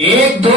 1-2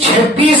26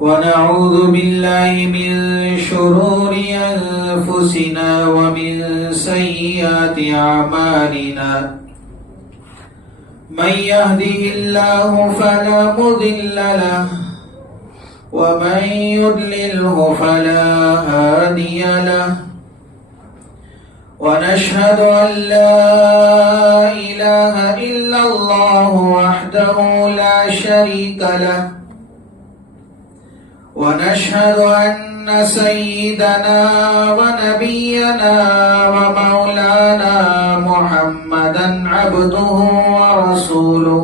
ونعوذ بالله من شرور أنفسنا ومن سيئات أعمالنا من يهده الله فلا مضل له ومن يضلله فلا هادي له ونشهد أن لا إله إلا الله وحده لا شريك له ونشهد أن سيدنا ونبينا ومولانا محمدا عبده ورسوله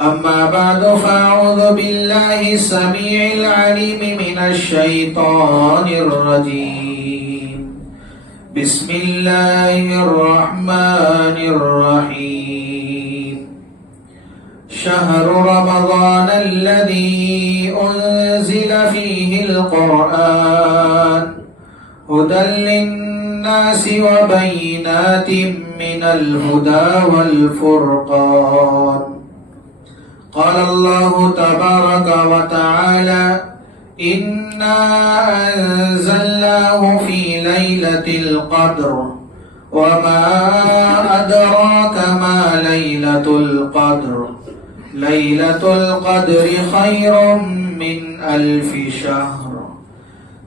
أما بعد فأعوذ بالله السميع العليم من الشيطان الرجيم بسم الله الرحمن الرحيم شهر رمضان الذي أنزل فيه القرآن هدى للناس وبينات من الهدى والفرقان قال الله تبارك وتعالى إنا أنزلناه في ليلة القدر وما أدراك ما ليلة القدر ليلة القدر خير من 1000 شهر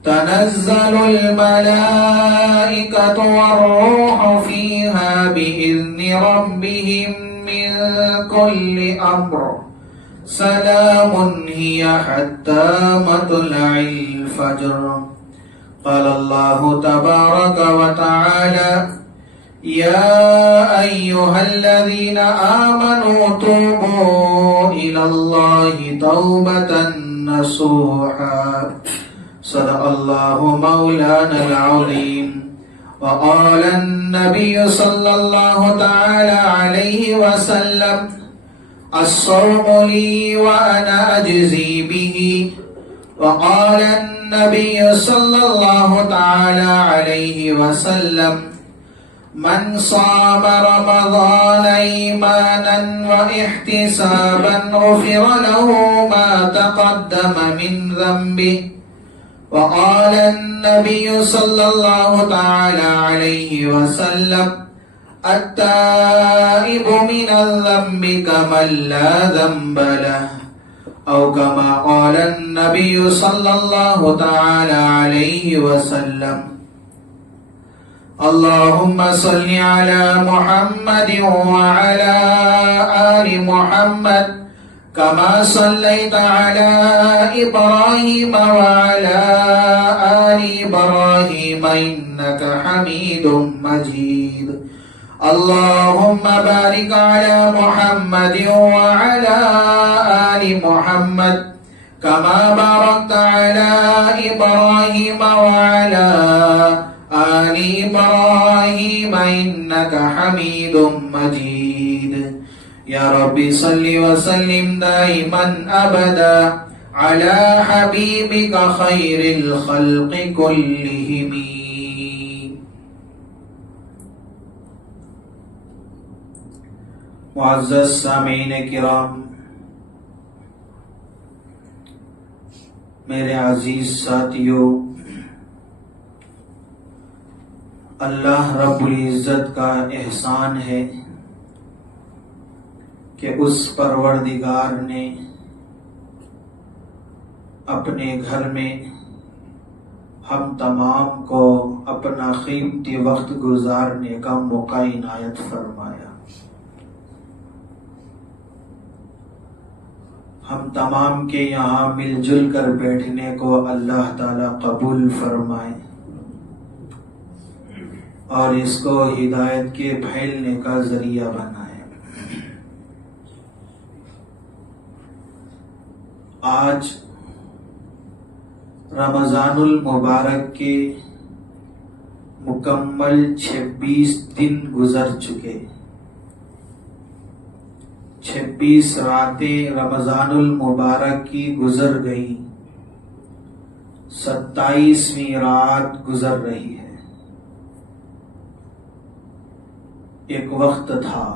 تنزل الملائكة والروح فيها بإذن ربهم من كل أمر سلام هي حتى مطلع الفجر قال الله تبارك وتعالى يا أيها الذين آمنوا توبوا إلى الله توبة نصوحا صدق الله مولانا العظيم وقال النبي صلى الله تعالى عليه وسلم الصوم لي وأنا أجزي به وقال النبي صلى الله تعالى عليه وسلم من صام رمضان إيمانا واحتسابا غفر له ما تقدم من ذنبه وقال النبي صلى الله تعالى عليه وسلم التائب من الذنب كمن لا ذنب له أو كما قال النبي صلى الله تعالى عليه وسلم اللهم صل على محمد وعلى آل محمد كما صليت على إبراهيم وعلى إبراهيم إنك حميد مجيد اللهم بارك على محمد وعلى آل محمد كما باركت على إبراهيم وعلى آل إبراهيم إنك حميد مجيد يا رب صل وسلم دائما أبدا على حبيبك خير الخلق كلهم. معزز سامعین کرام، میرے عزیز ساتھیوں، اللہ رب العزت کا احسان ہے کہ اس پروردگار نے اپنے گھر میں ہم تمام کو اپنا قیمتی وقت گزارنے کا موقع عنایت فرمایا. ہم تمام کے یہاں مل جل کر بیٹھنے کو اللہ تعالی قبول فرمائے اور اس کو ہدایت کے پھیلنے کا ذریعہ بنائے. آج رمضان المبارک کے مکمل 26 دن گزر چکے. 26 راتیں رمضان المبارک کی گزر گئی، 27ویں رات گزر رہی ہے. ایک وقت تھا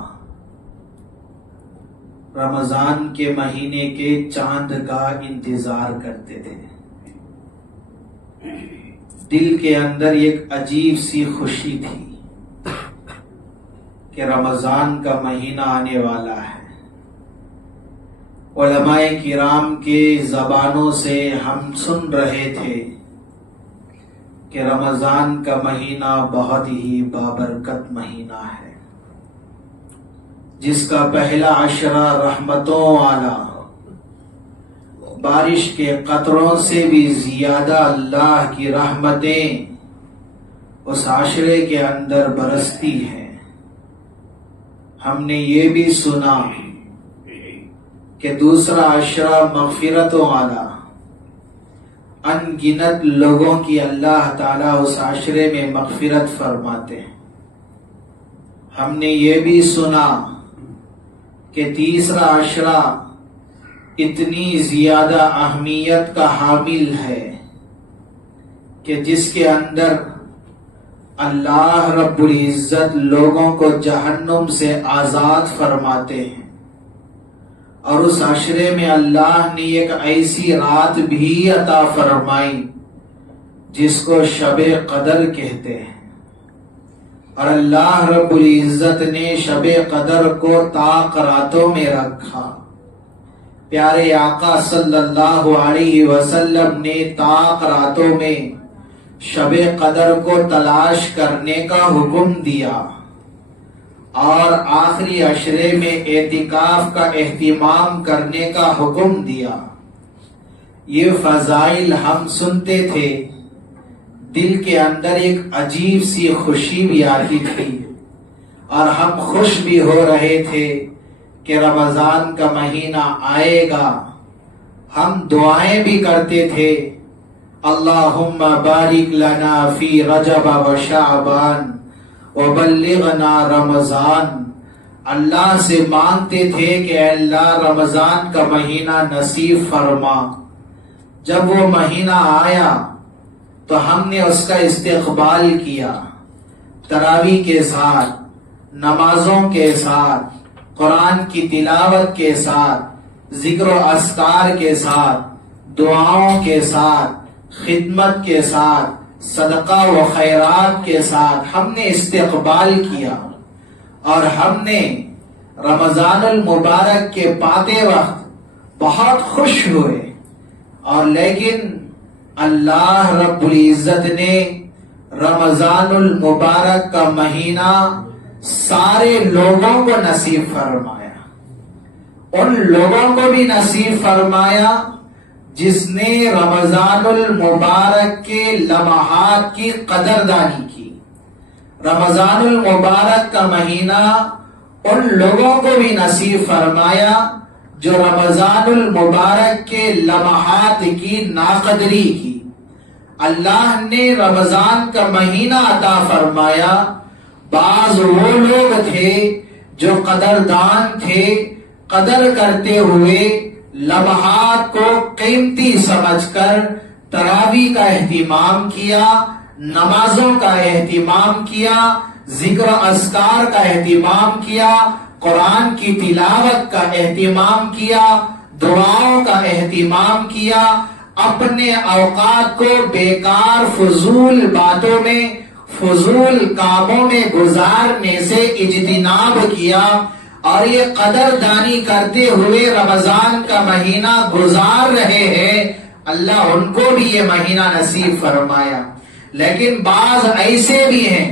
رمضان کے مہینے کے چاند کا انتظار کرتے تھے. دل کے اندر ایک عجیب سی خوشی تھی کہ رمضان کا مہینہ آنے والا ہے. علماء کرام کے زبانوں سے ہم سن رہے تھے کہ رمضان کا مہینہ بہت ہی بابرکت مہینہ ہے، جس کا پہلا عشرہ رحمتوں والا، بارش کے قطروں سے بھی زیادہ اللہ کی رحمتیں اس عشرے کے اندر برستی ہیں. ہم نے یہ بھی سنا کہ دوسرا عشرہ مغفرتوں والا، ان گنت لوگوں کی اللہ تعالیٰ اس عشرے میں مغفرت فرماتے ہیں. ہم نے یہ بھی سنا کہ تیسرا عشرہ اتنی زیادہ اہمیت کا حامل ہے کہ جس کے اندر اللہ رب العزت لوگوں کو جہنم سے آزاد فرماتے ہیں. اور اس عشرے میں اللہ نے ایک ایسی رات بھی عطا فرمائی جس کو شب قدر کہتے ہیں. اور اللہ رب العزت نے شب قدر کو طاق راتوں میں رکھا. پیارے آقا صلی اللہ علیہ وسلم نے طاق راتوں میں شب قدر کو تلاش کرنے کا حکم دیا اور آخری عشرے میں اعتکاف کا اہتمام کرنے کا حکم دیا. یہ فضائل ہم سنتے تھے، دل کے اندر ایک عجیب سی خوشی بھی آتی تھی اور ہم خوش بھی ہو رہے تھے کہ رمضان کا مہینہ آئے گا. ہم دعائیں بھی کرتے تھے، اللہم بارک لنا فی رجب و شعبان وبلغنا رمضان. اللہ سے مانگتے تھے کہ اے اللہ رمضان کا مہینہ نصیب فرما. جب وہ مہینہ آیا تو ہم نے اس کا استقبال کیا، تراویح کے ساتھ، نمازوں کے ساتھ، قرآن کی تلاوت کے ساتھ، ذکر و اذکار کے ساتھ، دعاؤں کے ساتھ، خدمت کے ساتھ، صدقہ و خیرات کے ساتھ ہم نے استقبال کیا. اور ہم نے رمضان المبارک کے پاتے وقت بہت خوش ہوئے. اور لیکن اللہ رب العزت نے رمضان المبارک کا مہینہ سارے لوگوں کو نصیب فرمایا. ان لوگوں کو بھی نصیب فرمایا جس نے رمضان المبارک کے لمحات کی قدردانی کی. رمضان المبارک کا مہینہ ان لوگوں کو بھی نصیب فرمایا جو رمضان المبارک کے لمحات کی ناقدری کی. اللہ نے رمضان کا مہینہ عطا فرمایا. بعض وہ لوگ تھے جو قدردان تھے، قدر کرتے ہوئے لمحات کو قیمتی سمجھ کر تراویح کا اہتمام کیا، نمازوں کا اہتمام کیا، ذکر و اذکار کا اہتمام کیا، قرآن کی تلاوت کا اہتمام کیا، دعاؤں کا اہتمام کیا، اپنے اوقات کو بیکار فضول باتوں میں، فضول کاموں میں گزارنے سے اجتناب کیا، اور یہ قدردانی کرتے ہوئے رمضان کا مہینہ گزار رہے ہیں. اللہ ان کو بھی یہ مہینہ نصیب فرمایا. لیکن بعض ایسے بھی ہیں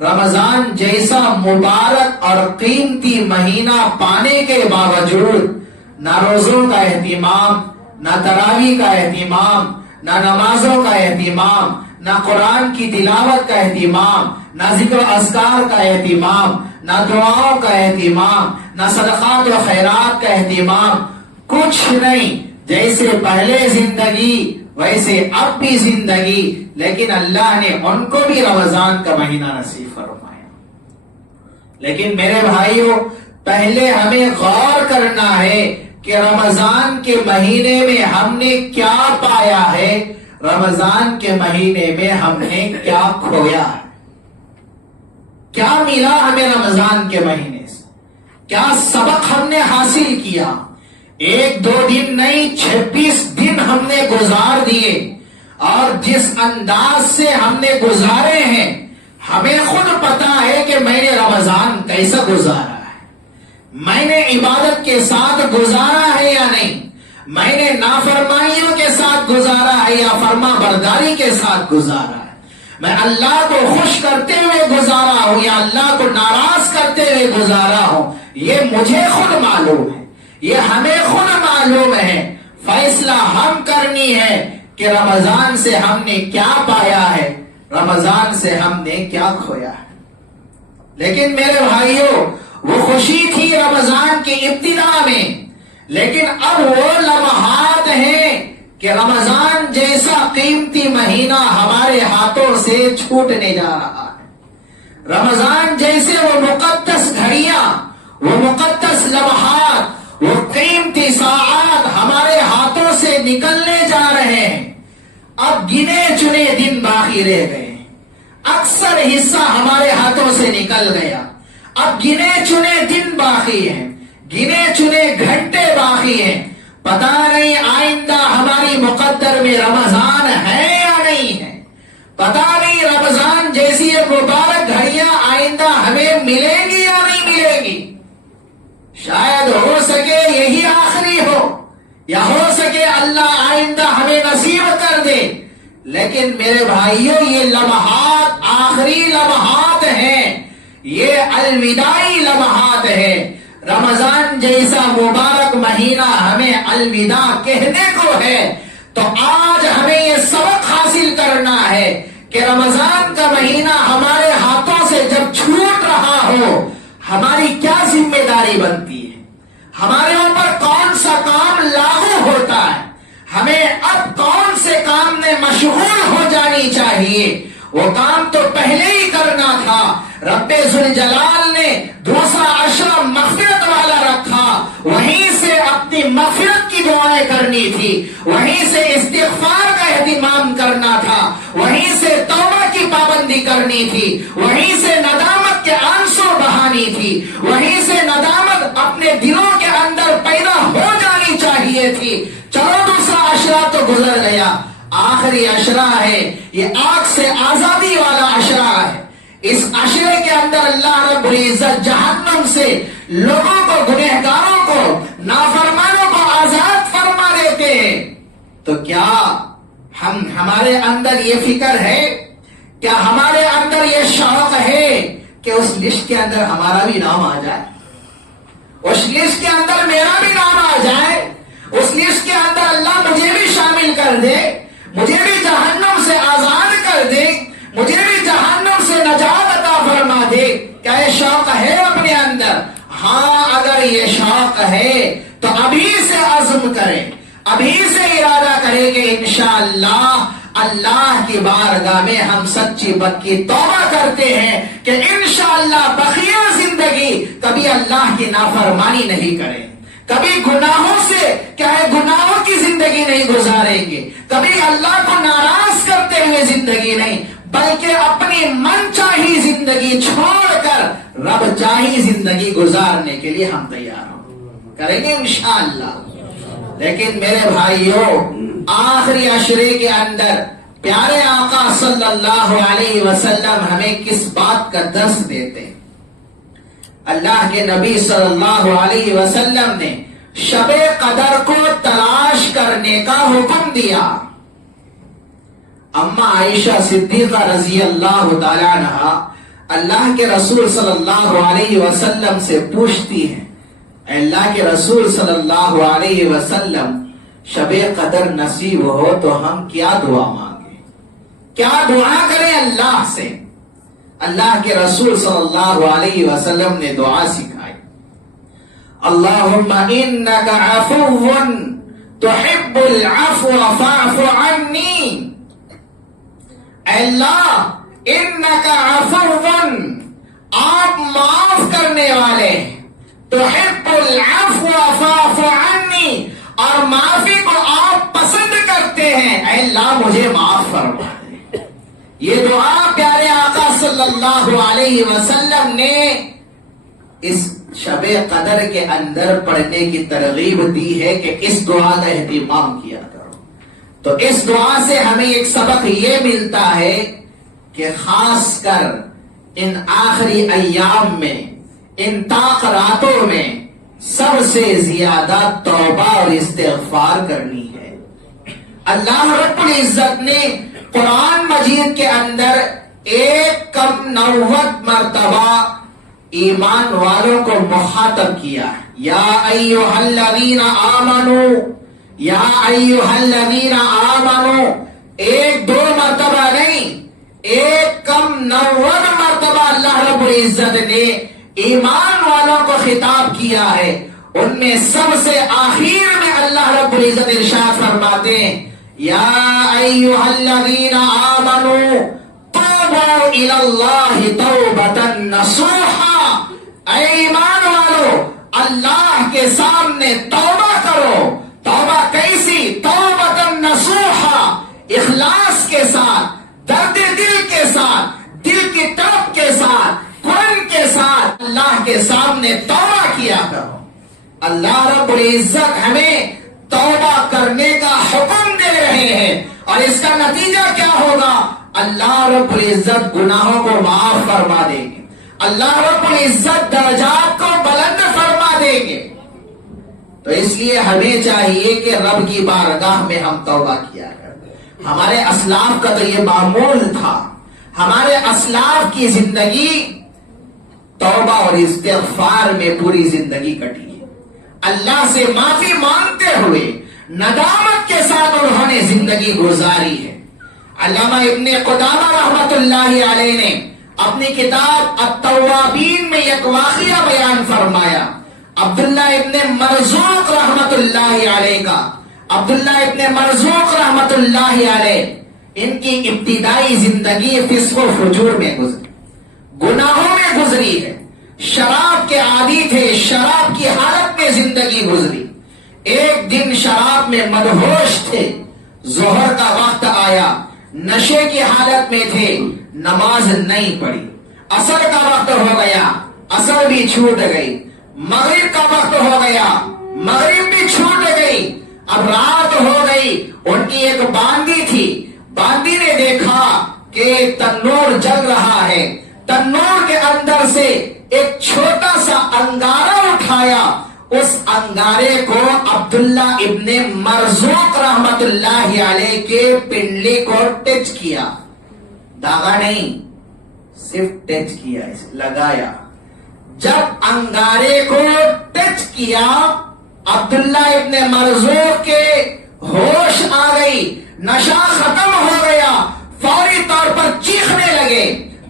رمضان جیسا مبارک اور قیمتی مہینہ پانے کے باوجود نہ روزوں کا اہتمام، نہ تراویح کا اہتمام، نہ نمازوں کا اہتمام، نہ قرآن کی تلاوت کا اہتمام، نہ ذکر و اذکار کا اہتمام، نہ دعاؤں کا اہتمام، نہ صدقات و خیرات کا اہتمام، کچھ نہیں. جیسے پہلے زندگی ویسے اب بھی زندگی. لیکن اللہ نے ان کو بھی رمضان کا مہینہ نصیب فرمایا. لیکن میرے بھائیوں، پہلے ہمیں غور کرنا ہے کہ رمضان کے مہینے میں ہم نے کیا پایا ہے، رمضان کے مہینے میں ہم نے کیا کھویا ہے. کیا ملا ہمیں رمضان کے مہینے سے، کیا سبق ہم نے حاصل کیا. 1-2 دن نہیں، 26 دن ہم نے گزار دیے، اور جس انداز سے ہم نے گزارے ہیں ہمیں خود پتا ہے کہ میں نے رمضان کیسا گزارا ہے. میں نے عبادت کے ساتھ گزارا ہے یا نہیں، میں نے نافرمانیوں کے ساتھ گزارا ہے یا فرما برداری کے ساتھ گزارا ہے. میں اللہ کو خوش کرتے ہوئے گزارا ہوں یا اللہ کو ناراض کرتے ہوئے گزارا ہوں، یہ مجھے خود معلوم ہے، یہ ہمیں خود معلوم ہے. فیصلہ ہم کرنی ہے کہ رمضان سے ہم نے کیا پایا ہے، رمضان سے ہم نے کیا کھویا ہے. لیکن میرے بھائیوں، وہ خوشی تھی رمضان کی ابتدا میں، لیکن اب وہ لمحات ہیں کہ رمضان جیسا قیمتی مہینہ ہمارے ہاتھوں سے چھوٹنے جا رہا ہے. رمضان جیسے وہ مقدس گھڑیاں، وہ مقدس لمحات، وہ قیمتی ساعات ہمارے ہاتھوں سے نکلنے جا رہے ہیں. اب گنے چنے دن باقی رہ گئے ہیں، اکثر حصہ ہمارے ہاتھوں سے نکل گیا. اب گنے چنے دن باقی ہیں، گنے چنے گھنٹے باقی ہیں. پتہ نہیں آئندہ ہماری مقدر میں رمضان ہے یا نہیں ہے. پتہ نہیں رمضان جیسی مبارک گھڑیاں آئندہ ہمیں ملیں گی یا نہیں ملیں گی. شاید ہو سکے یہی آخری ہو، یا ہو سکے اللہ آئندہ ہمیں نصیب کر دے. لیکن میرے بھائیوں، یہ لمحات آخری لمحات ہیں، یہ الوداعی لمحات ہیں. رمضان جیسا مبارک مہینہ ہمیں الوداع کہنے کو ہے. تو آج ہمیں یہ سبق حاصل کرنا ہے کہ رمضان کا مہینہ ہمارے ہاتھوں سے جب چھوٹ رہا ہو، ہماری کیا ذمہ داری بنتی ہے، ہمارے اوپر کون سا کام لاگو ہوتا ہے، ہمیں اب کون سے کام میں مشغول ہو جانی چاہیے. وہ کام تو پہلے ہی کرنا تھا. رب ذوالجلال نے دوسرا عشرہ مغفرت والا رکھا، وہیں سے اپنی مغفرت کی دعائیں کرنی تھی، وہیں سے استغفار کا اہتمام کرنا تھا، وہیں سے توبہ کی پابندی کرنی تھی، وہیں سے ندامت کے آنسو بہانی تھی، وہیں سے ندامت اپنے دلوں کے اندر پیدا ہو جانی چاہیے تھی. چلو دوسرا عشرہ تو گزر گیا، آخری عشرہ ہے، یہ آگ سے آزادی والا عشرہ ہے. اس عشرے کے اندر اللہ رب العزت جہنم سے لوگوں کو، گنہگاروں کو، نافرمانوں کو آزاد فرما دیتے ہیں. تو کیا ہمارے اندر یہ فکر ہے، کیا ہمارے اندر یہ شوق ہے کہ اس لسٹ کے اندر ہمارا بھی نام آ جائے، اس لسٹ کے اندر میرا بھی نام آ جائے، اس لسٹ کے اندر اللہ مجھے بھی شامل شامل کر دے، مجھے بھی جہنم سے آزاد کر دے، مجھے بھی جہنم سے نجات عطا فرما دے. کیا یہ شوق ہے اپنے اندر؟ ہاں، اگر یہ شوق ہے تو ابھی سے عزم کریں، ابھی سے ارادہ کریں کہ انشاءاللہ اللہ کی بارگاہ میں ہم سچی پکی توبہ کرتے ہیں کہ انشاءاللہ بقیہ زندگی کبھی اللہ کی نافرمانی نہیں کریں، کبھی گناہوں سے کیا ہے گناہوں کی زندگی نہیں گزاریں گے، کبھی اللہ کو ناراض کرتے ہوئے زندگی نہیں، بلکہ اپنی من چاہی زندگی چھوڑ کر رب چاہی زندگی گزارنے کے لیے ہم تیار ہوں، کریں گے انشاءاللہ. لیکن میرے بھائیوں، آخری عشرے کے اندر پیارے آقا صلی اللہ علیہ وسلم ہمیں کس بات کا درس دیتے ہیں؟ اللہ کے نبی صلی اللہ علیہ وسلم نے شب قدر کو تلاش کرنے کا حکم دیا. اما عائشہ صدیقہ رضی اللہ تعالی عنہا اللہ کے رسول صلی اللہ علیہ وسلم سے پوچھتی ہیں، اللہ کے رسول صلی اللہ علیہ وسلم شب قدر نصیب ہو تو ہم کیا دعا مانگیں، کیا دعا کریں اللہ سے؟ اللہ کے رسول صلی اللہ علیہ وسلم نے دعا سکھائی، اللہم انک عفو تحب العفو فاعف عني. اے اللہ، انک عفو، آپ معاف کرنے والے، تحب العفو فاعف عني، اور معافی کو آپ پسند کرتے ہیں، اے اللہ مجھے معاف فرما دے. یہ دعا پیارے آقا صلی اللہ علیہ وسلم نے اس شب قدر کے اندر پڑھنے کی ترغیب دی ہے کہ اس دعا کا اہتمام کیا کرو. تو اس دعا سے ہمیں ایک سبق یہ ملتا ہے کہ خاص کر ان آخری ایام میں، ان طاق راتوں میں سب سے زیادہ توبہ اور استغفار کرنی ہے. اللہ رب العزت نے قرآن مجید کے اندر 190 مرتبہ ایمان والوں کو مخاطب کیا ہے. یا ایھا الذین آمنو، یا ایھا الذین آمنو، 1-2 مرتبہ نہیں، 190 مرتبہ اللہ رب العزت نے ایمان والوں کو خطاب کیا ہے. ان میں سب سے آخر میں اللہ رب العزت ارشاد فرماتے ہیں، یا ایھا الذین آمنوا توبوا الی اللہ توبۃ نصوحا. اے ایمان والو، اللہ کے سامنے توبہ کرو. توبہ کیسی؟ توبۃ نصوحا، اخلاص کے ساتھ، درد دل کے ساتھ، دل کی طرف کے ساتھ، قرآن کے ساتھ اللہ کے سامنے توبہ کیا کرو. اللہ رب العزت ہمیں توبہ کرنے کا حکم دے رہے ہیں، اور اس کا نتیجہ کیا ہوگا؟ اللہ رب العزت گناہوں کو معاف فرما دیں گے، اللہ رب العزت درجات کو بلند فرما دیں گے. تو اس لیے ہمیں چاہیے کہ رب کی بارگاہ میں ہم توبہ کیا کریں. ہمارے اسلاف کا تو یہ معمول تھا، ہمارے اسلاف کی زندگی توبہ اور استغفار میں پوری زندگی کٹی ہے. اللہ سے معافی مانگتے ہوئے ندامت کے ساتھ انہوں نے زندگی گزاری ہے. علامہ ابن قدامہ رحمت اللہ علیہ نے اپنی کتاب التوابین میں ایک واقعہ بیان فرمایا. عبداللہ ابن مرزوق رحمت اللہ علیہ کا، عبداللہ ابن مرزوق رحمت اللہ علیہ، ان کی ابتدائی زندگی فسق و فجور میں گزری، گناہوں میں گزری ہے. شراب کے عادی تھے، شراب کی حالت میں زندگی گزری. ایک دن شراب میں مدہوش تھے، ظہر کا وقت آیا، نشے کی حالت میں تھے، نماز نہیں پڑھی. عصر کا وقت ہو گیا، عصر بھی چھوٹ گئی. مغرب کا وقت ہو گیا، مغرب بھی چھوٹ گئی. اب رات ہو گئی. ان کی ایک باندی تھی، باندی نے دیکھا کہ تنور جل رہا ہے. تنور کے اندر سے ایک چھوٹا سا انگارہ اٹھایا. اس انگارے کو عبداللہ ابن مرزوق رحمت اللہ علیہ کے پنڈلی کو ٹچ کیا، داغا نہیں، صرف ٹچ کیا، لگایا. جب انگارے کو ٹچ کیا، عبداللہ ابن مرزوق کے ہوش آ گئی، نشہ ختم ہو گیا، فوری طور پر چیخنے لگے،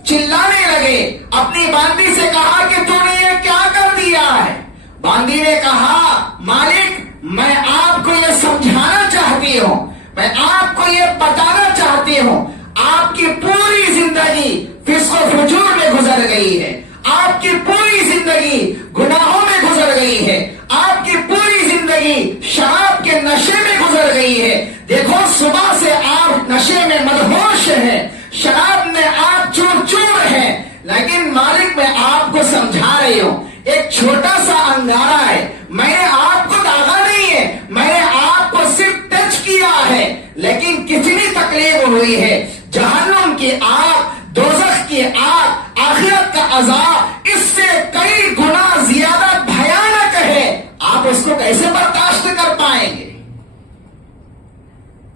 چلانے لگے، اپنی باندی سے کہا کہ تو نے یہ کیا کر دیا ہے؟ باندی نے کہا مالک میں آپ کو یہ سمجھانا چاہتی ہوں، میں آپ کو یہ بتانا چاہتی ہوں، آپ کی پوری زندگی فسق و فجور میں گزر گئی ہے، آپ کی پوری زندگی گناہوں میں گزر گئی ہے، آپ کی پوری زندگی شراب کے نشے میں گزر گئی ہے۔ دیکھو صبح سے آپ نشے میں مدہوش ہیں، شراب میں آپ چور چور ہیں، لیکن مالک میں آپ کو سمجھا رہی ہوں، ایک چھوٹا سا انگارہ ہے، میں نے آپ کو داغا نہیں ہے، میں نے آپ کو صرف ٹچ کیا ہے، لیکن کتنی تکلیف ہوئی ہے۔ جہنم کی آگ، دوزخ کی آگ، آخرت کا عذاب اس سے کئی گنا زیادہ بھیانک ہے، آپ اس کو کیسے برداشت کر پائیں گے؟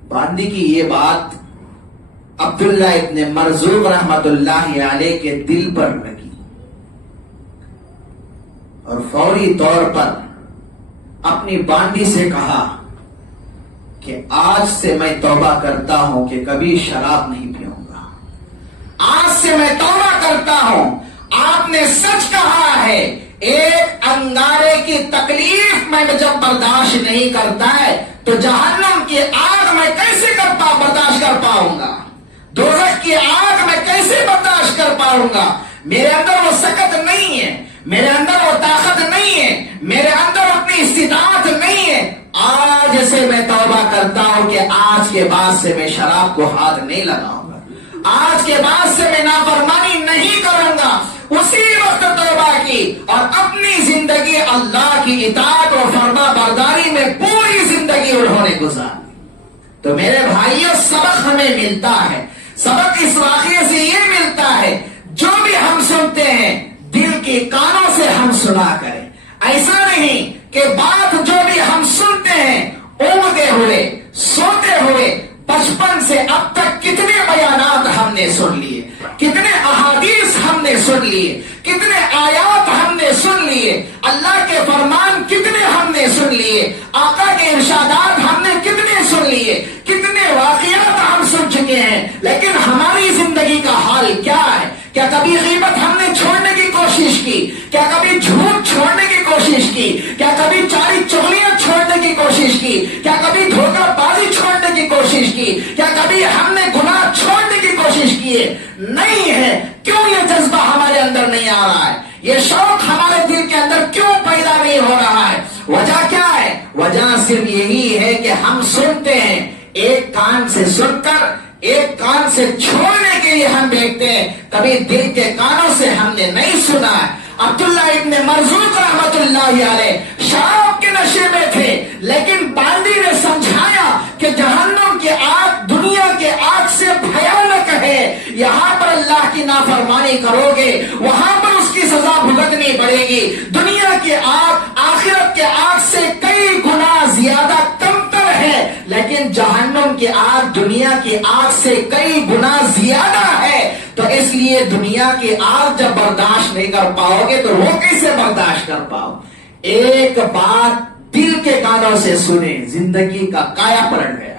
باندی کی یہ بات عبداللہ ابن مرزوق رحمت اللہ علیہ کے دل پر لگی اور فوری طور پر اپنی باندی سے کہا کہ آج سے میں توبہ کرتا ہوں کہ کبھی شراب نہیں پیوں گا، آج سے میں توبہ کرتا ہوں، آپ نے سچ کہا ہے، ایک انگارے کی تکلیف میں جب برداشت نہیں کرتا ہے تو جہنم کی آگ میں کیسے برداشت کر پاؤں گا، دوزخ کی آگ میں کیسے برداشت کر پاؤں گا؟ میرے اندر وہ سکت نہیں ہے، میرے اندر وہ طاقت نہیں ہے، میرے اندر اتنی استطاعت نہیں ہے۔ آج سے میں توبہ کرتا ہوں کہ آج کے بعد سے میں شراب کو ہاتھ نہیں لگاؤں گا، آج کے بعد سے میں نافرمانی نہیں کروں گا۔ اسی وقت توبہ کی اور اپنی زندگی اللہ کی اطاعت و فرما برداری میں پوری زندگی انہوں نے گزاری۔ تو میرے بھائیوں، سبق ہمیں ملتا ہے، سبق اس واقعے سے یہ ملتا ہے، جو بھی ہم سنتے ہیں دل کے کانوں سے ہم سنا کریں۔ ایسا نہیں کہ بات جو بھی ہم سنتے ہیں اونگتے ہوئے، سوتے ہوئے، بچپن سے اب تک کتنے بیانات ہم نے سن لیے، کتنے احادیث ہم نے سن لیے، کتنے آیات ہم نے سن لیے، اللہ کے فرمان کتنے ہم نے سن لیے، آقا کے ارشادات ہم نے کتنے سن لیے، کتنے واقعات ہم سن چکے ہیں، لیکن ہماری زندگی کا حال کیا ہے؟ کیا کبھی غیبت ہم نے چھوڑنے کی کوشش کی؟ کیا کبھی جھوٹ چھوڑنے کی کوشش کی؟ کیا کبھی چاری چغلیاں چھوڑنے کی کوشش کی؟ کیا کبھی دھوکہ بازی چھوڑنے کی کوشش کی؟ کیا کبھی ہم نے گناہ چھوڑنے کی کوشش کی ہے؟ نہیں ہے۔ کیوں یہ جذبہ ہمارے اندر نہیں آ رہا ہے؟ یہ شوق ہمارے دل کے اندر کیوں پیدا نہیں ہو رہا ہے؟ وجہ کیا ہے؟ وجہ صرف یہی ہے کہ ہم سنتے ہیں، ایک کان سے سن کر ایک کان سے چھوڑنے کے لیے ہم دیکھتے ہیں، کبھی دل کے کانوں سے ہم نے نہیں سنا ہے۔ عبداللہ ابن مرزوق رحمت اللہ علیہ شراب کے نشے میں تھے، لیکن باندی نے سمجھایا کہ جہنم کی آگ دنیا کے آگ سے بھیانک ہے، یہاں پر اللہ کی نافرمانی کرو گے وہاں پر اس کی سزا بھگتنی پڑے گی۔ دنیا کی آگ آخرت کے آگ سے کئی گنا زیادہ کمتر ہے، لیکن جہنم کی آگ دنیا کی آگ سے کئی گنا زیادہ ہے۔ تو اس لیے دنیا کی آگ جب برداشت نہیں کر پاؤ گے تو وہ کیسے برداشت کر پاؤ؟ ایک بات دل کے کانوں سے سنے، زندگی کا کایا پلٹ گیا،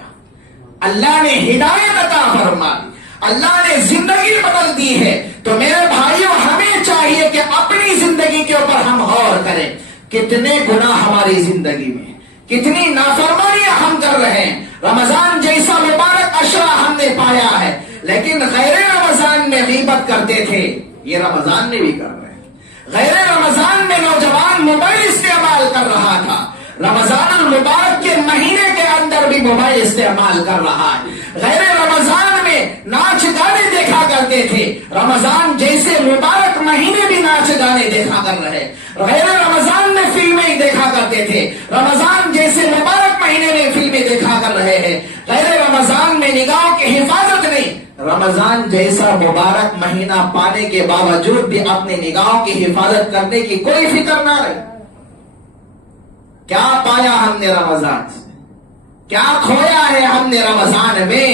اللہ نے ہدایت عطا فرما دی، اللہ نے زندگی بدل دی ہے۔ تو میرے بھائیوں، ہمیں چاہیے کہ اپنی زندگی کے اوپر ہم غور کریں، کتنے گناہ ہماری زندگی میں، کتنی نافرمانیاں ہم کر رہے ہیں۔ رمضان جیسا مبارک عشرہ ہم نے پایا ہے، لیکن غیر رمضان میں غیبت کرتے تھے، یہ رمضان میں بھی کر رہے ہیں۔ غیر رمضان میں نوجوان موبائل استعمال کر رہا تھا، رمضان المبارک کے مہینے کے اندر بھی موبائل استعمال کر رہا ہے۔ غیر رمضان میں ناچ گانے دیکھا کرتے تھے، رمضان جیسے مبارک مہینے بھی ناچ گانے دیکھا کر رہے۔ غیر رمضان میں فلمیں دیکھا کرتے تھے، رمضان جیسے مبارک مہینے میں فلمیں دیکھا کر رہے ہیں۔ غیر رمضان میں نگاہوں کی حفاظت نہیں، رمضان جیسا مبارک مہینہ پانے کے باوجود بھی اپنے نگاہوں کی حفاظت کرنے کی کوئی فکر نہ رہی۔ کیا پایا ہم نے رمضان سے؟ کیا کھویا ہے ہم نے رمضان میں؟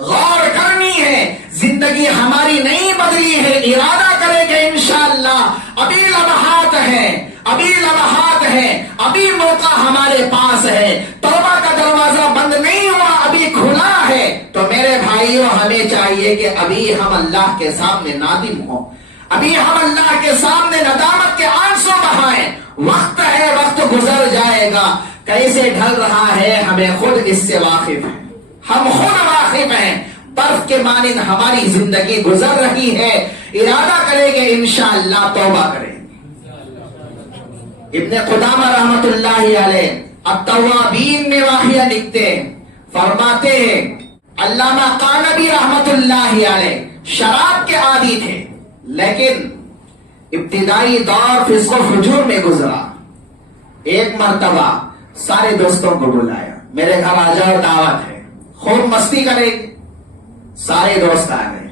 غور کرنی ہے، زندگی ہماری نہیں بدلی ہے، ارادہ کرے کہ انشاءاللہ ابھی لمحات ہیں، ابھی لمحات ہیں، ابھی موقع ہمارے پاس ہے، توبہ کا دروازہ بند نہیں ہوا، ابھی کھلا ہے۔ تو میرے بھائیوں ہمیں چاہیے کہ ابھی ہم اللہ کے سامنے نادم ہوں، ابھی ہم اللہ کے سامنے ندامت کے آنسو بہائیں۔ وقت ہے، وقت گزر جائے گا، کیسے ڈھل رہا ہے ہمیں خود اس سے واقف ہے، ہم خود واقف ہیں۔ برف کے مانند ہماری زندگی گزر رہی ہے، ارادہ کریں کہ انشاءاللہ توبہ کریں۔ ابن قدامہ رحمت اللہ علیہ التوابین میں واقعہ لکھتے ہیں، فرماتے ہیں علامہ قانبی رحمت اللہ علیہ شراب کے عادی تھے، لیکن ابتدائی دور فسق و فجور میں گزرا۔ ایک مرتبہ سارے دوستوں کو بلایا، میرے گھر آ جاؤ، دعوت ہے، خوب مستی کریں گے۔ سارے دوست آ گئے۔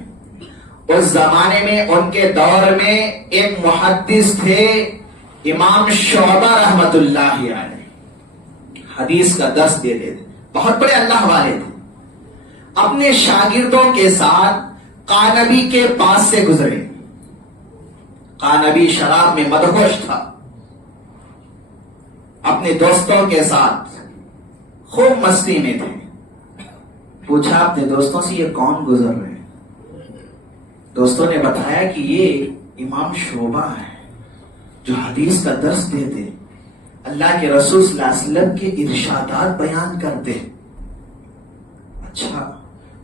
اس زمانے میں ان کے دور میں ایک محدث تھے امام شعبہ رحمت اللہ علیہ، حدیث کا درس دیتے تھے، بہت بڑے اللہ والے تھے۔ اپنے شاگردوں کے ساتھ قانبی کے پاس سے گزرے۔ قانبی شراب میں مدہوش تھا، اپنے دوستوں کے ساتھ خوب مستی میں تھے۔ پوچھا اپنے دوستوں سے یہ کون گزر رہے؟ دوستوں نے بتایا کہ یہ امام شعبہ ہے جو حدیث کا درس دیتے، اللہ کے رسول صلی اللہ علیہ وسلم کے ارشادات بیان کرتے۔ اچھا،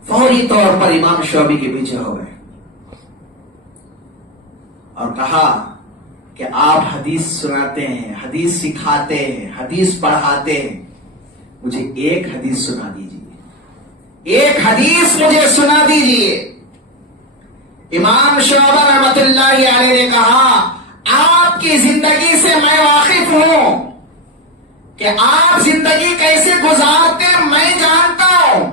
فوری طور پر امام شعبی کے پیچھے ہو گئے اور کہا کہ آپ حدیث سناتے ہیں، حدیث سکھاتے ہیں، حدیث پڑھاتے ہیں، مجھے ایک حدیث سنا دیجیے، ایک حدیث مجھے سنا دیجیے۔ امام شعبہ رحمت اللہ علیہ نے کہا آپ کی زندگی سے میں واقف ہوں کہ آپ زندگی کیسے گزارتے میں جانتا ہوں،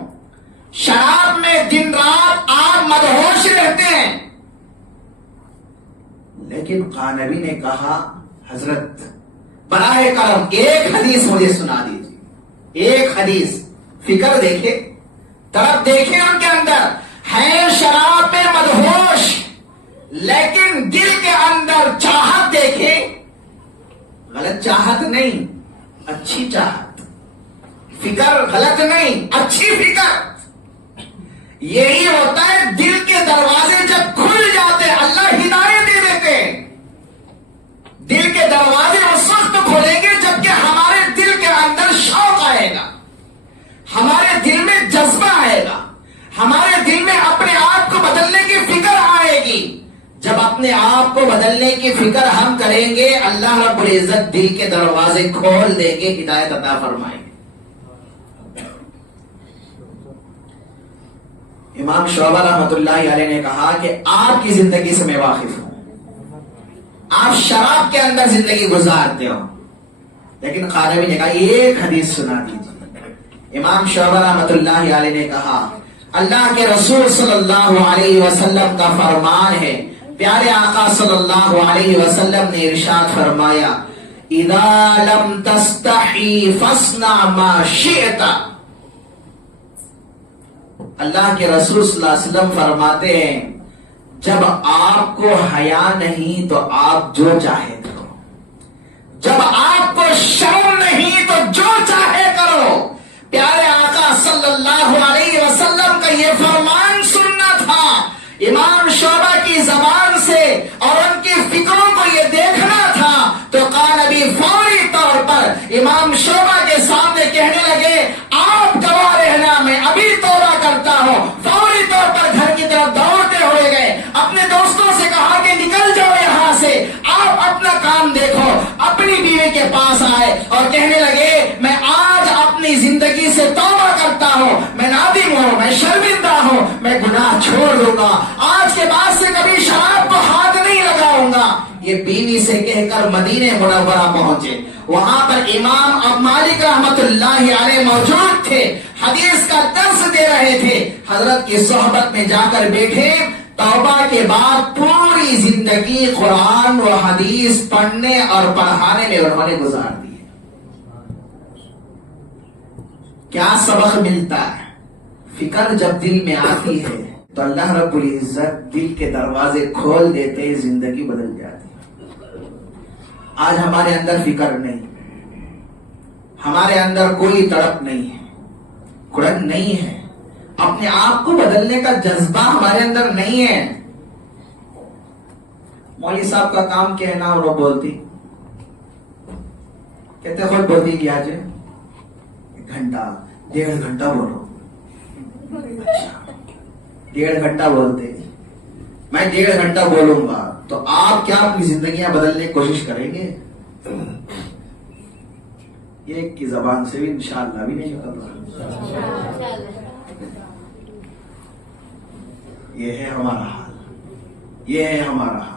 شراب میں دن رات آپ مدہوش رہتے ہیں۔ لیکن قانبی نے کہا حضرت براہ کرم ایک حدیث مجھے سنا دیجیے، ایک حدیث۔ فکر دیکھے، طرف دیکھیں، ان کے اندر ہے شراب میں مدہوش، لیکن دل کے اندر چاہت دیکھیں، غلط چاہت نہیں، اچھی چاہت، فکر غلط نہیں، اچھی فکر۔ یہی ہوتا ہے، دل کے دروازے جب کھل جاتے اللہ ہدایت دے دیتے۔ دل کے دروازے اس وقت کھولیں گے جبکہ ہمارے دل کے اندر شوق آئے گا، ہمارے دل میں جذبہ آئے گا، ہمارے دل میں اپنے آپ کو بدلنے کی فکر آئے گی۔ جب اپنے آپ کو بدلنے کی فکر ہم کریں گے، اللہ رب العزت دل کے دروازے کھول دیں گے، ہدایت عطا فرمائیں گے۔ امام شعبہ رحمت اللہ علیہ نے کہا کہ آپ کی زندگی سے میں واقف ہوں، آپ شراب کے اندر زندگی گزارتے ہو، لیکن قانبی نے کہا ایک حدیث سنا دیجیے۔ امام شعبہ رحمت اللہ علیہ نے کہا اللہ کے رسول صلی اللہ علیہ وسلم کا فرمان ہے، پیارے آقا صلی اللہ علیہ وسلم نے ارشاد فرمایا اذا لم تستحی فاصنع ما شئت۔ اللہ کے رسول صلی اللہ علیہ وسلم فرماتے ہیں جب آپ کو حیا نہیں تو آپ جو چاہے کرو، جب آپ کو شرم نہیں تو جو چاہے کرو۔ پیارے آقا صلی اللہ علیہ وسلم کا یہ فرمان سننا تھا، امام شعبہ کی زبان سے اور ان کی فکروں کو یہ دیکھنا تھا۔ تو قانبی فوری طور پر امام شعبہ کے سامنے کہنے لگے آپ گواہ رہنا، میں ابھی توبہ کرتا ہوں۔ فوری طور پر گھر کی طرف دوڑتے ہوئے گئے، اپنے دوستوں سے کہا کہ نکل جاؤ یہاں سے، آپ اپنا کام دیکھو۔ اپنی بیوی کے پاس آئے اور کہنے لگے میں آج اپنی زندگی سے توبہ کرتا ہوں، میں نادم ہوں، میں شرمندہ ہوں، میں گناہ چھوڑ دوں گا، آج کے بعد سے کبھی شراب کو ہاتھ نہیں لگاؤں گا۔ یہ بیوی سے کہہ کر مدینے منورہ پہنچے، وہاں پر امام اب مالک رحمت اللہ علیہ موجود تھے، حدیث کا درس دے رہے تھے۔ حضرت کی صحبت میں جا کر بیٹھے، توبہ کے بعد پوری زندگی قرآن و حدیث پڑھنے اور پڑھانے میں انہوں نے گزار دی۔ کیا سبق ملتا ہے؟ فکر جب دل میں آتی ہے تو اللہ رب العزت دل کے دروازے کھول دیتے، زندگی بدل جاتی ہے۔ آج ہمارے اندر فکر نہیں، ہمارے اندر کوئی تڑپ نہیں ہے، کڑن نہیں ہے، اپنے آپ کو بدلنے کا جذبہ ہمارے اندر نہیں ہے. مولوی صاحب کا کام کہنا اور وہ بولتی، کہتے خود بولتی کہ آج 1 گھنٹہ 1.5 گھنٹہ بولو. اچھا 1.5 گھنٹہ بولتے، میں 1.5 گھنٹہ بولوں گا تو آپ کیا اپنی زندگیاں بدلنے کی کوشش کریں گے؟ ایک کی زبان سے بھی انشاءاللہ بھی نہیں نکل رہا. یہ ہے ہمارا حال، یہ ہے ہمارا حال.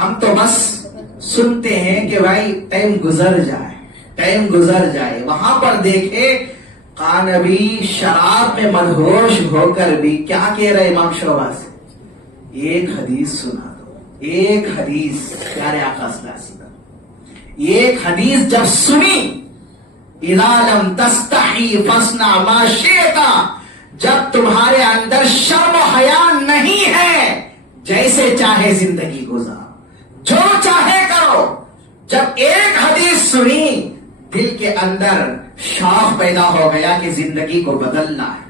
ہم تو بس سنتے ہیں کہ بھائی ٹائم گزر جائے، ٹائم گزر جائے. وہاں پر دیکھے قانبی شراب میں مدہوش ہو کر بھی کیا کہہ رہے امام شعبہ سے، ایک حدیث سنا دو، ایک حدیث. پیارے آقا صلی اللہ علیہ وسلم ایک حدیث جب سنی، اذا لم تستحی فاصنع ما شئت، جب تمہارے اندر شرم و حیا نہیں ہے جیسے چاہے زندگی گزار، جو چاہے کرو. جب ایک حدیث سنی دل کے اندر شوق پیدا ہو گیا کہ زندگی کو بدلنا ہے.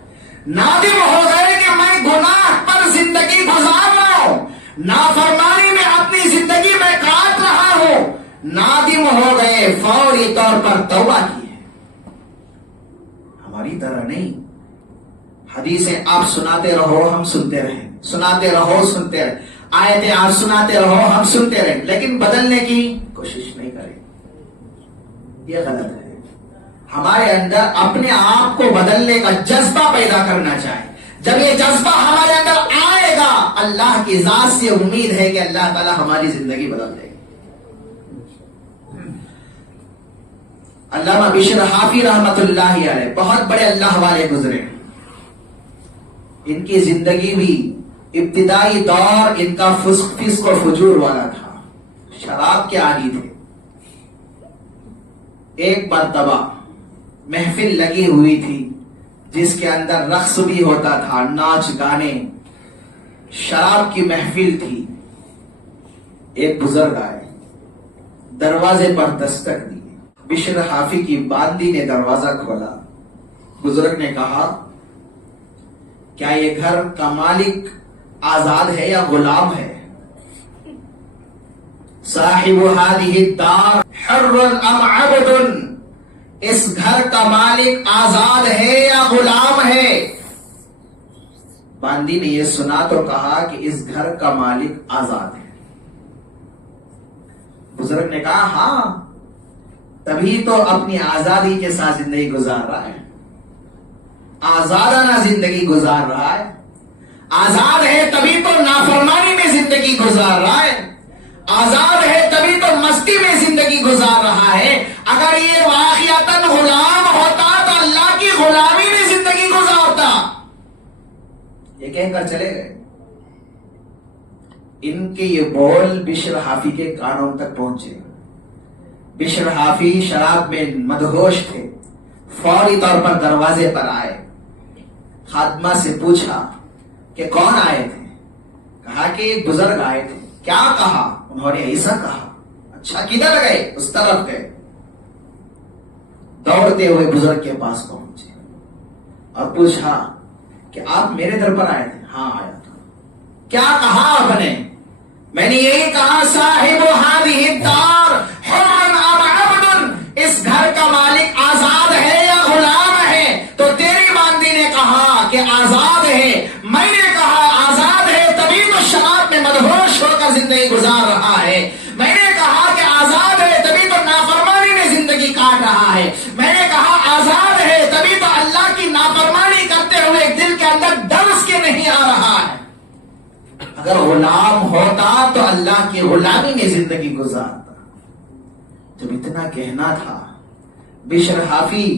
نادم ہو گئے کہ میں گناہ پر زندگی گزار رہا ہوں، نافرمانی میں اپنی زندگی میں کاٹ رہا ہوں. نادم ہو گئے، فوری طور پر توبہ کی ہے. ہماری طرح نہیں، حدیثیں آپ سناتے رہو ہم سنتے رہیں، سناتے رہو سنتے رہیں، آیتیں آپ سناتے رہو ہم سنتے رہیں، لیکن بدلنے کی کوشش نہیں کریں. یہ غلط ہے. ہمارے اندر اپنے آپ کو بدلنے کا جذبہ پیدا کرنا چاہیے. جب یہ جذبہ ہمارے اندر آئے گا، اللہ کی ذات سے امید ہے کہ اللہ تعالی ہماری زندگی بدل دے گا. علامہ بشر حافی رحمت اللہ علیہ بہت بڑے اللہ والے گزرے. ان کی زندگی بھی ابتدائی دور ان کا فسق و فجور والا تھا، شراب کے عادی تھے. ایک مرتبہ محفل لگی ہوئی تھی جس کے اندر رقص بھی ہوتا تھا، ناچ گانے، شراب کی محفل تھی. ایک بزرگ آئے، دروازے پر دستک دی. بشر حافی کی باندی نے دروازہ کھولا. بزرگ نے کہا کیا یہ گھر کا مالک آزاد ہے یا غلام ہے؟ صاحب هذه الدار حر ام عبد، اس گھر کا مالک آزاد ہے یا غلام ہے؟ باندی نے یہ سنا تو کہا کہ اس گھر کا مالک آزاد ہے. بزرگ نے کہا ہاں، تبھی تو اپنی آزادی کے ساتھ زندگی گزار رہا ہے، آزادانہ زندگی گزار رہا ہے. آزاد ہے تبھی تو نافرمانی میں زندگی گزار رہا ہے، آزاد ہے تبھی تو مستی میں زندگی گزار رہا ہے. اگر یہ واقعتاً غلام ہوتا تو اللہ کی غلامی میں زندگی گزارتا. یہ کہہ کر چلے گئے. ان کے یہ بول بشر حافی کے کانوں تک پہنچے. بشر حافی شراب میں مدہوش تھے، فوری طور پر دروازے پر آئے. خادمہ سے پوچھا کہ کون آئے تھے؟ کہا کہ ایک بزرگ آئے تھے. کیا کہا؟ انہوں نے ایسا کہا. اچھا کدھر گئے؟ اس طرف گئے. دوڑتے ہوئے بزرگ کے پاس پہنچے اور پوچھا کہ آپ میرے در پر آئے تھے؟ ہاں آیا تھا. کیا کہا آپ نے؟ میں نے یہی کہا صاحب هذه الدار حر ام عبد، اس گھر کا مالک آزاد ہے یا غلام ہے؟ تو تیری باندی نے کہا کہ آزاد ہے. میں نے کہا آزاد ہے تبھی تو شراب میں مدہوش ہو کر زندگی گزار رہا ہے. میں نے کہا کہ آزاد ہے تبھی تو نافرمانی میں زندگی کاٹ رہا ہے. میں نے کہا آزاد ہے تبھی تو اللہ کی نافرمانی کرتے ہوئے دل کے اندر ڈر اس کے نہیں آ رہا ہے. اگر غلام ہوتا تو اللہ کی غلامی میں زندگی گزارتا. جب اتنا کہنا تھا، بشر حافی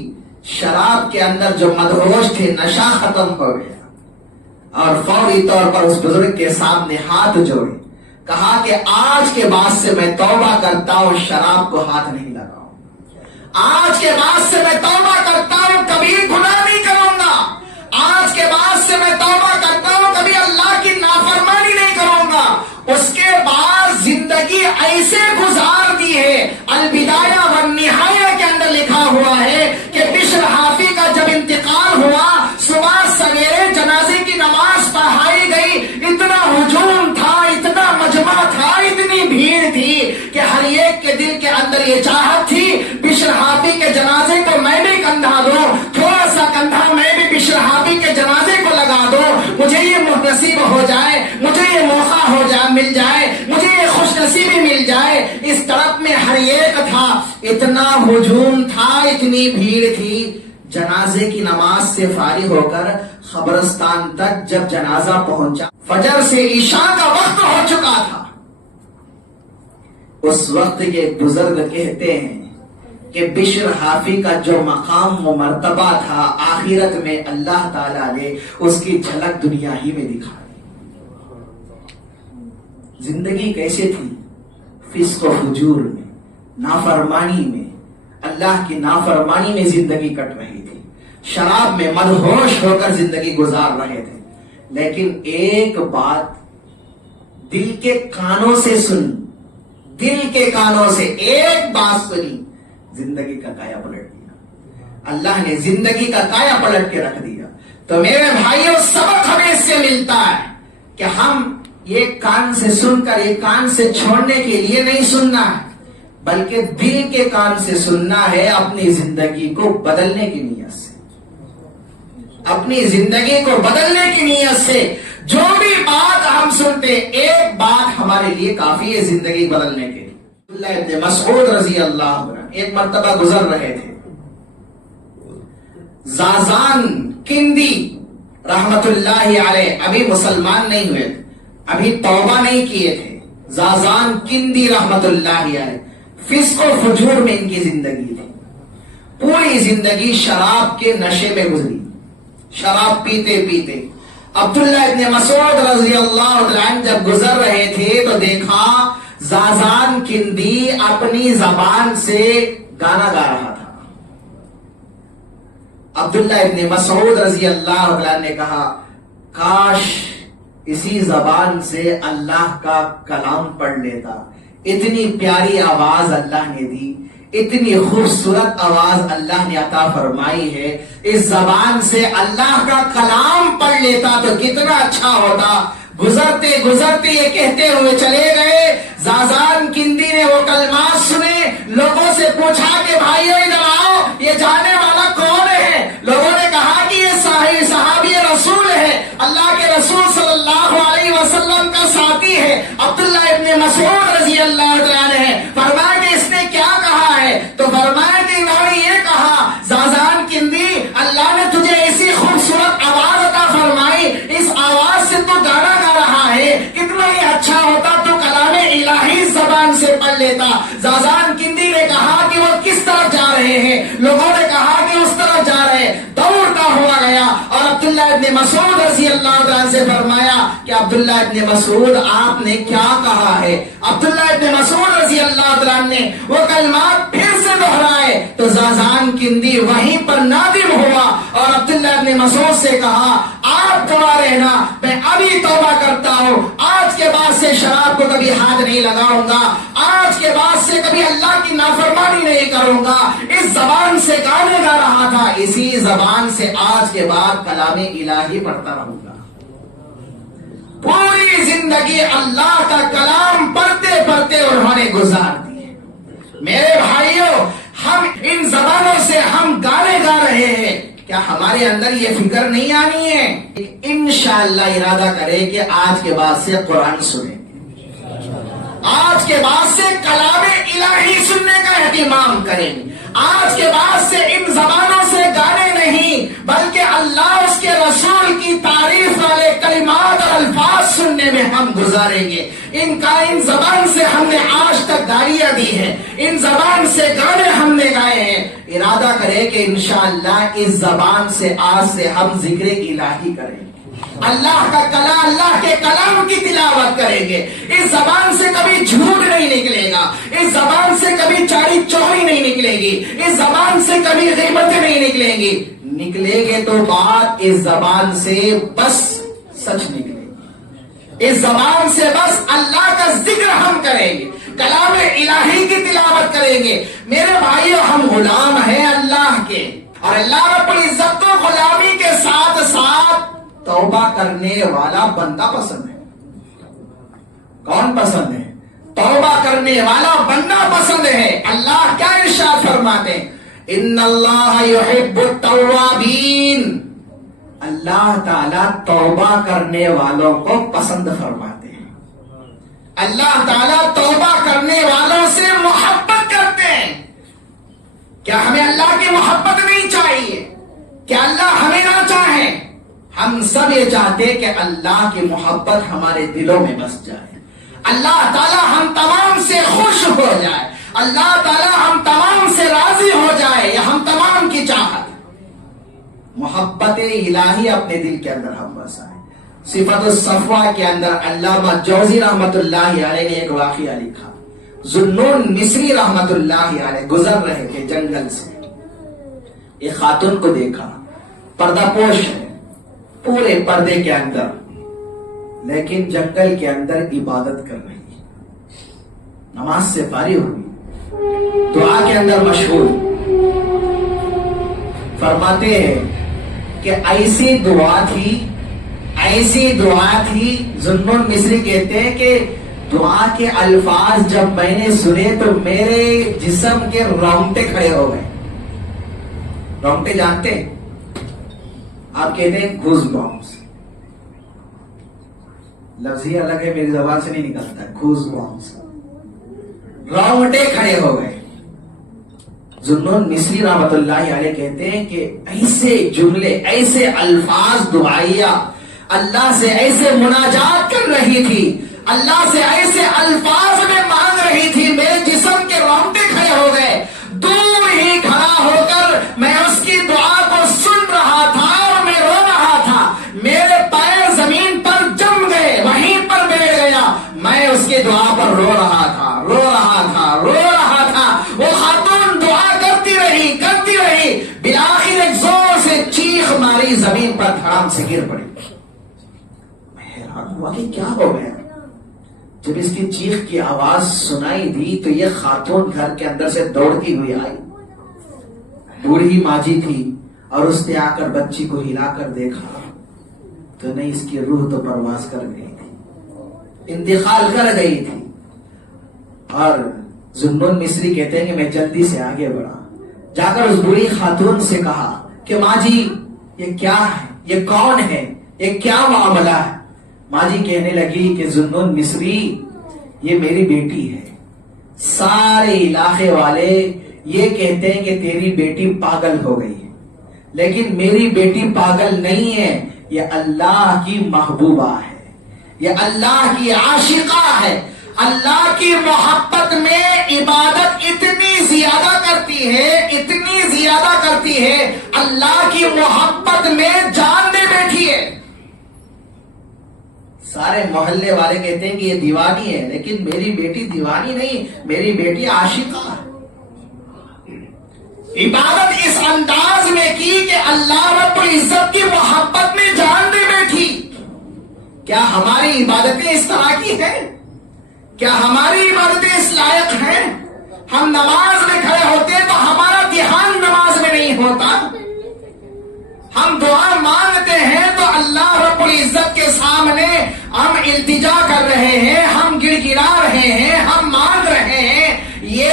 شراب کے اندر جو مدہوش تھے، نشہ ختم ہو گیا اور فوری طور پر اس بزرگ کے سامنے ہاتھ جوڑے. کہا کہ آج کے بعد سے میں توبہ کرتا ہوں، شراب کو ہاتھ نہیں لگاؤں. آج کے بعد سے میں توبہ کرتا ہوں، کبھی گناہ نہیں کروں گا. آج کے بعد سے میں توبہ کرتا ہوں، کبھی اللہ کی نافرمانی نہیں کروں گا. اس کے بعد زندگی ایسے گزار دی ہے البدایہ والنہایہ کے اندر لکھا ہوا ہے کہ بشر حافی کا جب انتقال ہوا صبح سویرے جنازے کی نماز پڑھائی گئی، اتنا ہجوم تھا، اتنا مجمع تھا، اتنی بھیڑ تھی کہ ہر ایک کے دل کے اندر یہ چاہت تھی بشر حافی کے جنازے کو میں بھی کندھا دوں، تھوڑا سا کندھا میں بھی بشر حافی کے جنازے کو لگا دوں، مجھے یہ نصیب ہو جائے، مجھے یہ موقع ہو جائے، مل جائے، مجھے یہ خوش نصیبی مل جائے۔ اس طرف میں ہر ایک تھا، اتنا ہجوم تھا، اتنی بھیڑ تھی۔ جنازے کی نماز سے فارغ ہو کر قبرستان تک جب جنازہ پہنچا، فجر سے عشاء کا وقت ہو چکا تھا۔ اس وقت کے بزرگ کہتے ہیں کہ بشر حافی کا جو مقام و مرتبہ تھا آخرت میں اللہ تعالیٰ نے اس کی جھلک دنیا ہی میں دکھا دی۔ زندگی کیسے تھی؟ فسق و فجور میں، نافرمانی میں، اللہ کی نافرمانی میں زندگی کٹ رہی تھی، شراب میں مدہوش ہو کر زندگی گزار رہے تھے۔ لیکن ایک بات دل کے کانوں سے سن، دل کے کانوں سے ایک بات سنی، زندگی کا کایا پلٹ دیا، اللہ نے زندگی کا کایا پلٹ کے رکھ دیا۔ تو میرے بھائیوں، سبق ہمیں اس سے ملتا ہے کہ ہم یہ کان سے سن کر یہ کان سے چھوڑنے کے لیے نہیں سننا ہے، بلکہ دل کے کان سے سننا ہے، اپنی زندگی کو بدلنے کی نیت سے، اپنی زندگی کو بدلنے کی نیت سے جو بھی بات ہم سنتے، ایک بات ہمارے لیے کافی ہے زندگی بدلنے کے لیے۔ عبداللہ ابن مسعود رضی اللہ عنہ ایک مرتبہ گزر رہے تھے، زازان کندی رحمت اللہ علیہ ابھی مسلمان نہیں ہوئے تھے، ابھی توبہ نہیں کیے تھے، زازان کندی رحمت اللہ علیہ فسق و فجور میں ان کی زندگی تھی، پوری زندگی شراب کے نشے میں گزری، شراب پیتے پیتے۔ عبداللہ ابن مسعود رضی اللہ عنہ جب گزر رہے تھے تو دیکھا زازان کندی اپنی زبان سے گانا گا رہا تھا۔ عبداللہ ابن مسعود رضی اللہ عنہ نے کہا کاش اسی زبان سے اللہ کا کلام پڑھ لیتا، اتنی پیاری آواز اللہ نے دی، اتنی خوبصورت آواز اللہ نے عطا فرمائی ہے، اس زبان سے اللہ کا کلام پڑھ لیتا تو کتنا اچھا ہوتا۔ گزرتے گزرتے یہ کہتے ہوئے چلے گئے، زازان کندی نے وہ کلمات سنے، لوگوں سے پوچھا کہ بھائیو ادھر آؤ، یہ جانے والا کون ہے؟ لوگوں نے کہا کہ یہ صحابی رسول ہے، اللہ کے رسول صلی اللہ علیہ وسلم کا ساتھی ہے، عبداللہ ابن مسعود رضی اللہ عنہ ہے۔ فرمایا کہ اس نے کیا کہا ہے؟ تو فرمایا کہ انہوں نے یہ کہا زازان کندی، اللہ نے تجھے ایسی خوبصورت آواز عطا فرمائی، اس آواز سے تو گانا گا رہا ہے، کتنا ہی اچھا ہوتا تو کلام الہی زبان سے پڑھ لیتا۔ زازان کندی نے کہا کہ وہ کس طرف جا رہے ہیں؟ لوگوں نے کہا کہ اس طرف جا رہے ہیں، دوڑتا ہوا گیا اور عبداللہ ابن مسعود رضی اللہ عنہ سے فرمایا کہ عبداللہ ابن مسعود آپ نے کیا کہا ہے؟ عبداللہ ابن مسعود رضی اللہ عنہ نے وہ کلمات پھر سے دہرائے تو زازان کندی وہیں پر نادم ہوا اور عبداللہ ابن مسعود سے کہا آپ دعا رہنا، میں ابھی توبہ کرتا ہوں، آج کے بعد سے شراب کو کبھی ہاتھ نہیں لگاؤں گا، آج کے بعد سے کبھی اللہ کی نافرمانی نہیں کروں گا۔ اس زبان سے گانے گا رہا تھا، اسی زبان سے آج کے بعد کلام الہی پڑھتا رہوں گا۔ پوری زندگی اللہ کا کلام پڑھتے پڑھتے انہوں نے گزار دی۔ میرے بھائیوں، ہم ان زبانوں سے ہم گانے گا رہے ہیں، کیا ہمارے اندر یہ فکر نہیں آنی ہے؟ انشاءاللہ ارادہ کرے کہ آج کے بعد سے قرآن سنیں، آج کے بعد سے کلام الہی سننے کا اہتمام کریں، آج کے بعد سے ان زبانوں سے گانے نہیں بلکہ اللہ اس کے رسول کی تعریف والے کلمات اور الفاظ سننے میں ہم گزاریں گے۔ ان زبان سے ہم نے آج تک گالیاں دی ہیں، ان زبان سے گانے ہم نے گائے ہیں، ارادہ کرے کہ انشاءاللہ اس زبان سے آج سے ہم ذکر الہی کریں گے، اللہ کا کلام، اللہ کے کلام کی تلاوت کریں گے۔ اس زبان سے کبھی جھوٹ نہیں نکلے گا، اس زبان سے کبھی چاری چوری نہیں نکلے گی، اس زبان سے کبھی غیبت نہیں نکلیں گی، نکلے گے تو بات اس زبان سے بس سچ نکلے گی، اس زبان سے بس اللہ کا ذکر ہم کریں گے، کلام الہی کی تلاوت کریں گے. میرے بھائیو ہم غلام ہیں اللہ کے، اور اللہ رب العزت کو غلامی کے ساتھ ساتھ توبہ کرنے والا بندہ پسند ہے. کون پسند ہے؟ توبہ کرنے والا بندہ پسند ہے. اللہ کیا ارشاد فرماتے ہیں؟ ان اللہ یحب التوابین. اللہ تعالیٰ توبہ کرنے والوں کو پسند فرماتے ہیں. اللہ تعالیٰ توبہ کرنے والوں سے محبت کرتے ہیں. کیا ہمیں اللہ کی محبت نہیں چاہیے؟ کیا اللہ ہمیں نہ چاہے؟ ہم سب یہ چاہتے ہیں کہ اللہ کی محبت ہمارے دلوں میں بس جائے. اللہ تعالیٰ ہم تمام سے خوش ہو جائے. اللہ تعالیٰ ہم تمام سے راضی ہو جائے. یہ ہم تمام کی چاہت. محبت الہی اپنے دل کے اندر ہم بسائیں. صفت الصفوہ کے اندر علامہ جوزی رحمت اللہ علیہ نے ایک واقعہ لکھا. ذوالنون مصری رحمت اللہ علیہ گزر رہے تھے جنگل سے. ایک خاتون کو دیکھا، پردہ پوش ہے، پورے پردے کے اندر، لیکن جنگل کے اندر عبادت کر رہی ہے. نماز سے فارغ ہوئی، دعا کے اندر مشغول. فرماتے ہیں کہ ایسی دعا تھی. ذوالنون مصری کہتے ہیں کہ دعا کے الفاظ جب میں نے سنے تو میرے جسم کے رونگٹے کھڑے ہو گئے. رونگٹے جانتے ہیں آپ؟ کہتے ہیں گوز بامس. لفظ ہی الگ ہے، میری زبان سے نہیں نکلتا. گوز بامس، رونگٹے کھڑے ہو گئے. ذوالنون مصری رحمت اللہ علیہ کہتے ہیں کہ ایسے جملے، ایسے الفاظ دعائیہ، اللہ سے ایسے مناجات کر رہی تھی، اللہ سے ایسے الفاظ میں مانگ رہی تھی، میرے جسم کے رونگٹے کھڑے ہو گئے. دور ہی کھڑا ہو کر میں اس کی دعا کو سن رہا تھا اور میں رو رہا تھا. میرے پیر زمین پر جم گئے، وہیں پر بیٹھ گیا. میں اس کی دعا پر رو رہا تھا. وہ خاتون دعا کرتی رہی، بالآخر ایک زور سے چیخ ماری، زمین پر دھڑام سے گر پڑی. میں حیران ہوا کہ کیا ہو گیا. جب اس کی چیخ کی آواز سنائی دی تو یہ خاتون گھر کے اندر سے دوڑتی ہوئی آئی. بوڑھی ماجی تھی اور اس نے آ کر بچی کو ہلا کر دیکھا تو نہیں، اس کی روح تو پرواز کر گئی تھی، انتقال کر گئی تھی. اور ذوالنون مصری کہتے ہیں کہ میں جلدی سے آگے بڑھا، جا کر اس بوڑھی خاتون سے کہا کہ ماں جی یہ کیا ہے، یہ کون ہے، یہ کیا معاملہ ہے؟ ماں جی کہنے لگی کہ ذوالنون مصری یہ میری بیٹی ہے. سارے علاقے والے یہ کہتے ہیں کہ تیری بیٹی پاگل ہو گئی ہے، لیکن میری بیٹی پاگل نہیں ہے. یہ اللہ کی محبوبہ ہے، یہ اللہ کی عاشقہ ہے. اللہ کی محبت میں عبادت اتنی زیادہ کرتی ہے، اللہ کی محبت میں جان دے بیٹھی ہے. سارے محلے والے کہتے ہیں کہ یہ دیوانی ہے، لیکن میری بیٹی دیوانی نہیں، میری بیٹی عاشقہ ہے. عبادت اس انداز میں کی کہ اللہ رب العزت کی محبت میں جان دے بیٹھی. کیا ہماری عبادتیں اس طرح کی ہیں؟ کیا ہماری عبادتیں اس لائق ہیں؟ ہم نماز میں کھڑے ہوتے ہیں تو ہمارا دھیان نماز میں نہیں ہوتا. ہم دعا مانگتے ہیں تو اللہ رب العزت کے سامنے ہم التجا کر رہے ہیں، ہم گڑ گڑا رہے ہیں، ہم مانگ رہے ہیں. یہ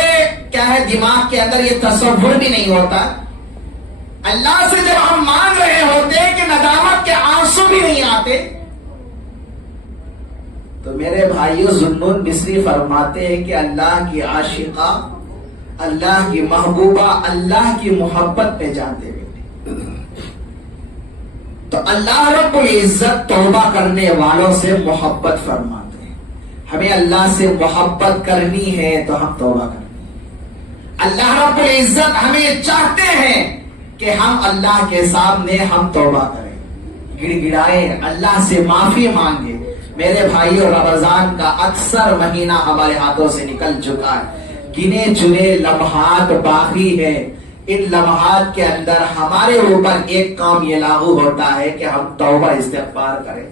کیا ہے، دماغ کے اندر یہ تصور بھی نہیں ہوتا. اللہ سے جب ہم مانگ رہے ہوتے ہیں کہ ندامت کے آنسو بھی نہیں آتے. تو میرے بھائیو ذوالنون مصری فرماتے ہیں کہ اللہ کی عاشقہ، اللہ کی محبوبہ، اللہ کی محبت پہ جانتے بیٹھے. تو اللہ رب العزت توبہ کرنے والوں سے محبت فرماتے ہیں. ہمیں اللہ سے محبت کرنی ہے تو ہم توبہ کریں. اللہ رب العزت ہمیں چاہتے ہیں کہ ہم اللہ کے سامنے ہم توبہ کریں، گڑ گڑائیں، اللہ سے معافی مانگیں. میرے بھائیوں رمضان کا اکثر مہینہ ہمارے ہاتھوں سے نکل چکا ہے، گنے چنے لمحات باقی ہے. ان لمحات کے اندر ہمارے اوپر ایک کام یہ لاگو ہوتا ہے کہ ہم توبہ استغفار کریں،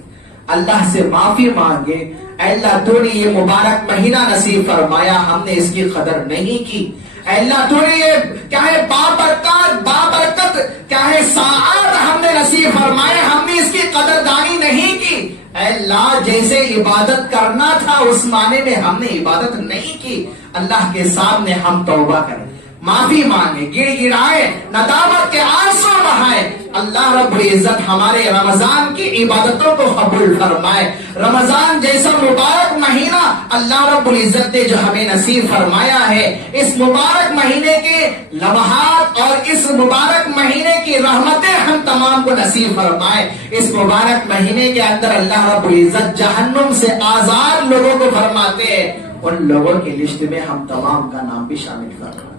اللہ سے معافی مانگیں. اے اللہ تو نے یہ مبارک مہینہ نصیب فرمایا، ہم نے اس کی قدر نہیں کی۔ اے اللہ تو نے یہ کیا ہے بابرکت کیا ہے ساعات ہم نے نصیب فرمائے، ہم نے اس کی قدردانی نہیں کی۔ اے اللہ جیسے عبادت کرنا تھا اس معنی میں ہم نے عبادت نہیں کی۔ اللہ کے سامنے ہم توبہ کریں، معافی مانگے، گڑ گڑائے، ندامت کے آنسو بہائے۔ اللہ رب العزت ہمارے رمضان کی عبادتوں کو قبول فرمائے۔ رمضان جیسا مبارک مہینہ اللہ رب العزت نے جو ہمیں نصیب فرمایا ہے، اس مبارک مہینے کے لمحات اور اس مبارک مہینے کی رحمتیں ہم تمام کو نصیب فرمائے۔ اس مبارک مہینے کے اندر اللہ رب العزت جہنم سے آزاد لوگوں کو فرماتے ہیں، ان لوگوں کی لسٹ میں ہم تمام کا نام بھی شامل فرمائے۔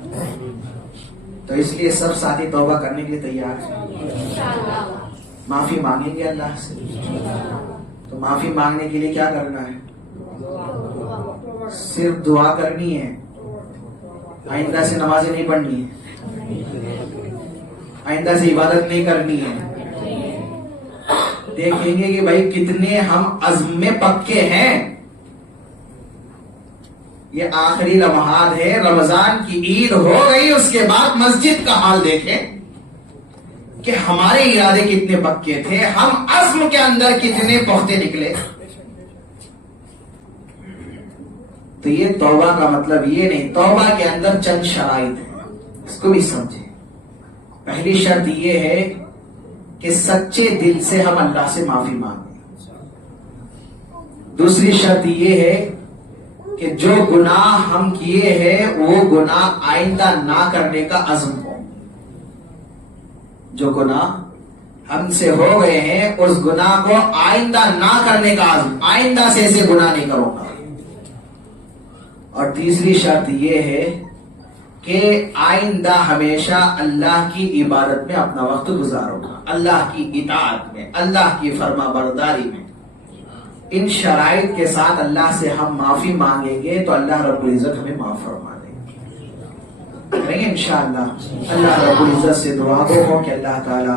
تو اس لیے سب ساتھی توبہ کرنے کے لیے تیار ہیں، معافی مانگیں گے اللہ سے۔ تو معافی مانگنے کے لیے کیا کرنا ہے؟ صرف دعا کرنی ہے، آئندہ سے نمازیں نہیں پڑھنی ہے، آئندہ سے عبادت نہیں کرنی ہے۔ دیکھیں گے کہ بھائی کتنے ہم عزم میں پکے ہیں۔ یہ آخری لمحات ہے، رمضان کی عید ہو گئی، اس کے بعد مسجد کا حال دیکھیں کہ ہمارے ارادے کتنے پکے تھے، ہم عزم کے اندر کتنے پختے نکلے۔ تو یہ توبہ کا مطلب یہ نہیں، توبہ کے اندر چند شرائط ہیں، اس کو بھی سمجھیں۔ پہلی شرط یہ ہے کہ سچے دل سے ہم اللہ سے معافی مانگیں۔ دوسری شرط یہ ہے کہ جو گناہ ہم کیے ہیں وہ گناہ آئندہ نہ کرنے کا عزم ہو۔ جو گناہ ہم سے ہو گئے ہیں اس گناہ کو آئندہ نہ کرنے کا عزم، آئندہ سے ایسے گناہ نہیں کروں گا۔ اور تیسری شرط یہ ہے کہ آئندہ ہمیشہ اللہ کی عبادت میں اپنا وقت گزاروں گا، اللہ کی اطاعت میں، اللہ کی فرما برداری میں۔ ان شرائط کے ساتھ اللہ سے ہم معافی مانگیں گے تو اللہ رب العزت ہمیں معاف فرما دیں گے، کریں گے انشاءاللہ۔ اللہ رب العزت سے دعا ہو کہ اللہ تعالی